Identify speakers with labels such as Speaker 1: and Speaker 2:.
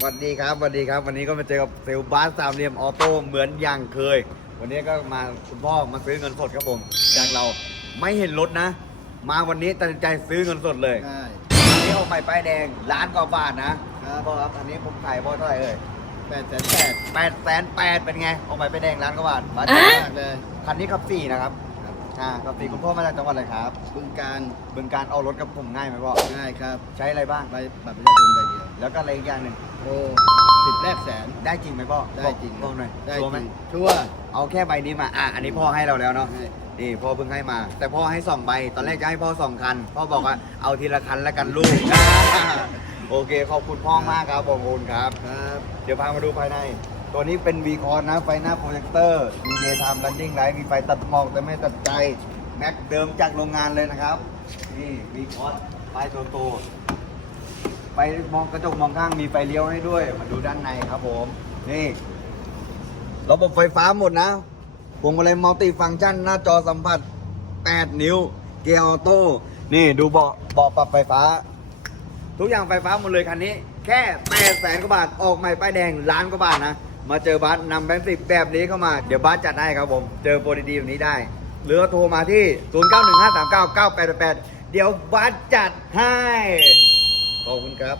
Speaker 1: สวัสดีครับสวัสดีครับ วันนี้ก็มาเจอกับเซลลบาสสามเหลี่ยมออโต้เหมือนอย่างเคย วันนี้ก็มาคุณพ่อมาซื้อเงินสดครับผมจากเราไม่เห็นรถนะ มาวันนี้ตัดสินใจซื้อเงินสดเลย
Speaker 2: ง่าย
Speaker 1: อันนี้ออกใหม่ป้ายแดงล้านกว่าบาทนะครับพ่อครับอันนี้ผมขายพ่อเท่าไหร่เอ่ย
Speaker 2: แปดแสนแปด
Speaker 1: แปดแสนแปดเป็นไงออกใหม่ป้ายแดงล้านกว่าบาทบาท
Speaker 2: มากเลย
Speaker 1: คันนี้ขับสี่นะครับ อ่าขับสี่คุณพ่อมาจากจังหวัดอะไรครับ
Speaker 2: บึงการ
Speaker 1: บึงการเอารถกับผมง่ายไหมพ่อ
Speaker 2: ง่ายครับ
Speaker 1: ใช้อะไรบ้าง
Speaker 2: ใบบัตรประชาชนใบเดียว
Speaker 1: แล้วก็อะไรอีกอย่างหนึ่ง
Speaker 2: โอ้สิทธิ์แรกแสน
Speaker 1: ได้จริงไหมพ่อ
Speaker 2: ได้จริง
Speaker 1: บอกหน่อย
Speaker 2: ได้
Speaker 1: ชัวร์ไหม
Speaker 2: จริงชัวร์
Speaker 1: เอาแค่ใบนี้มาอะอันนี้พ่อให้เราแล้วเนาะ
Speaker 2: ให้
Speaker 1: นี่พ่อเพิ่งให้มา แต่พ่อให้สองใบตอนแรกจะให้พ่อสองคันพ่อบอกว่าเอาทีละคันแล้วกันลูกโอเคขอบคุณพ่อมากครับขอบคุณครับ
Speaker 2: ครับ
Speaker 1: เดี๋ยวพามาดูภายใน ตัวนี้เป็น V คอนนะ ไฟหน้าโปรเจคเตอร์มีเดย์ไทม์รันดิ้งไลท์มีไฟตัดหมอกแต่ไม่ตัดใจ แม็กเดิมจากโรงงานเลยนะครับ นี่ V คอนไฟโตโตไฟมองกระจกมองข้างมีไฟเลี้ยวให้ด้วย มาดูด้านในครับผม นี่ระบบไฟฟ้าหมดนะพวงมาลัยมัลติฟังก์ชัน หน้าจอสัมผัส 8 นิ้ว เกียร์ออโต้ นี่ดูเบาะเบาะปรับไฟฟ้า ทุกอย่างไฟฟ้าหมดเลยคันนี้ แค่8แสนกว่าบาท ออกใหม่ป้ายแดงล้านกว่าบาทนะ มาเจอบัสนำแบงค์สิบแบบนี้เข้ามา เดี๋ยวบัสจัดให้ครับผม เจอโปรดีๆแบบนี้ได้ หรือโทรมาที่ 0915399888 เดี๋ยวบัสจัดให้ ขอบคุณครับ